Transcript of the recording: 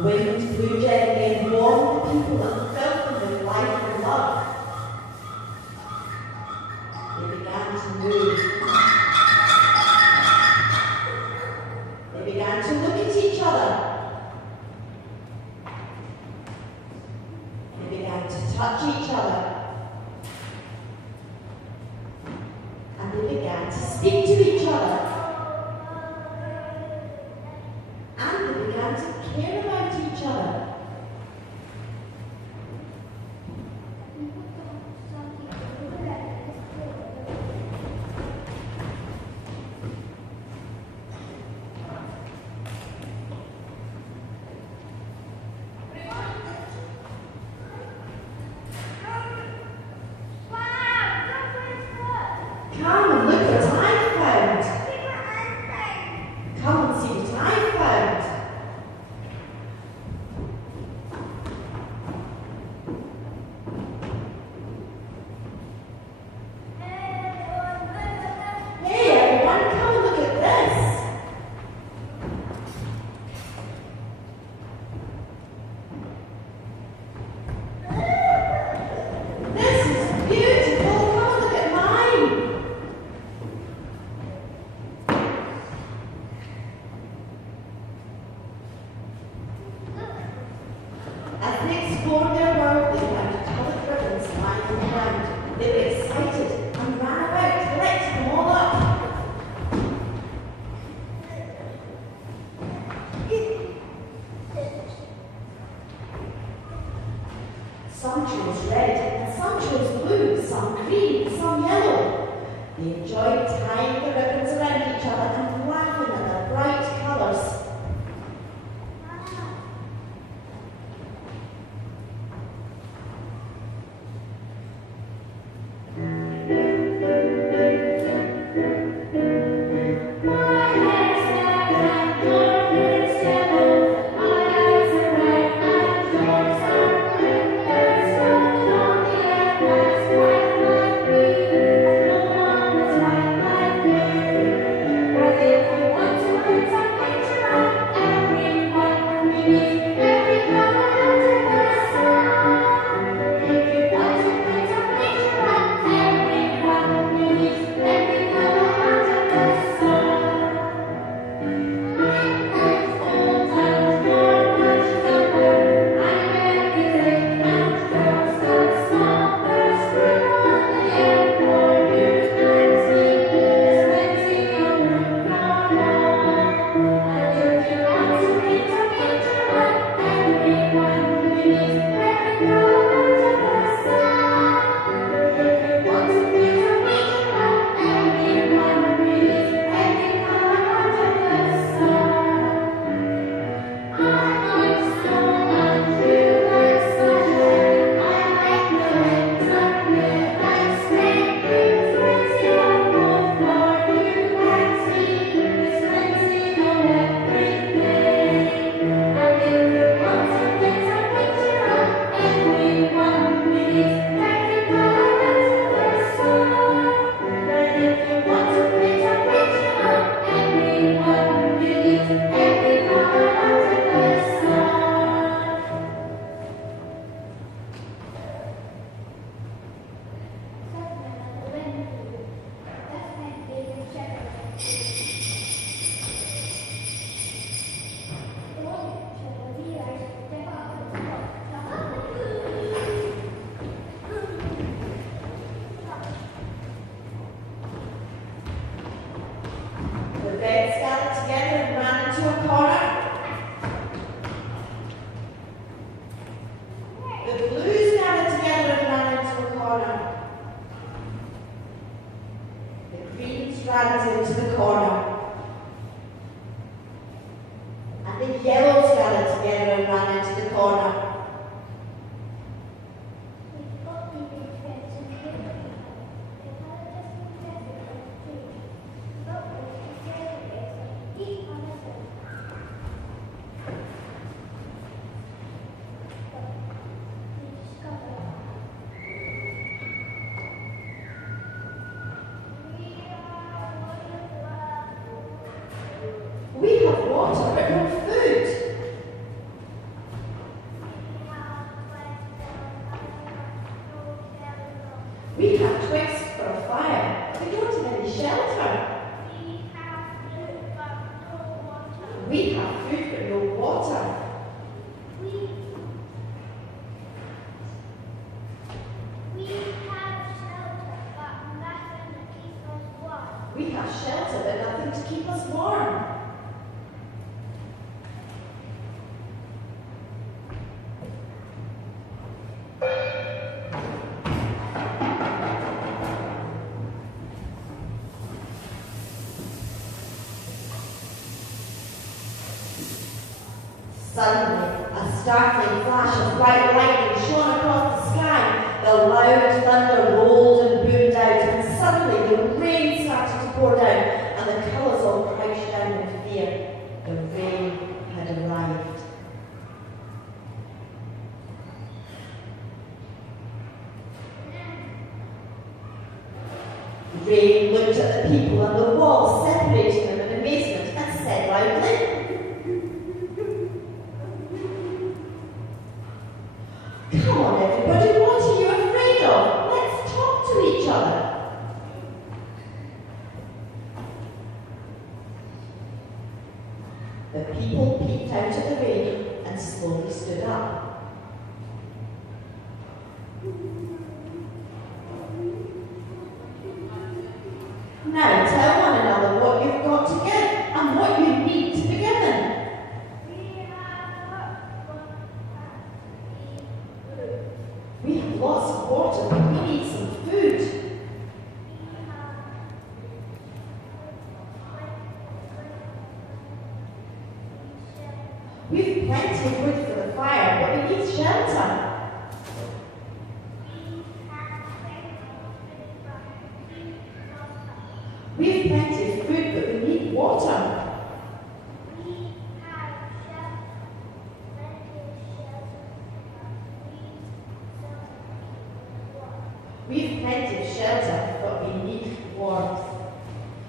The wind blew gently and warmed the people and filled them with life and love. They began to move. They began to look at each other. They began to touch each other. And they began to speak to each other. And they began to care about each other. Come and look what I found. Come and see what I found. Hey everyone, come and look at this. This is beautiful. Come and look at mine. As they explored their world, they found colored ribbons lying on the ground. They were excited and ran about, collecting them all up. Some chose red, and some chose blue, some green, some yellow. They enjoyed tying the ribbons around each other and laughing at their bright colours. The reds gathered together and ran into a corner. The blues gathered together and ran into a corner. The greens ran into the corner. And the yellows gathered together and ran into the corner. We have water but no food. We have twigs for a fire, but we don't have any shelter. We have food but no water. We have shelter but nothing to keep us warm. Suddenly, a startling flash of bright lightning shone across the sky. The loud thunder rolled and boomed out, and suddenly the rain started to pour down, and the colours all crouched down in fear. The rain had arrived. Rain looked at the people on the wall, separating them in amazement, and said loudly, "Come on, everybody, what are you afraid of? Let's talk to each other." The people peeped out at the rain and slowly stood up. Now tell one another what you've got to give and what you need to begin. We have lots of water, but we need some food. We've plenty of wood for the fire, but we need shelter. We've plenty of food, but we need water. We've plenty of shelter,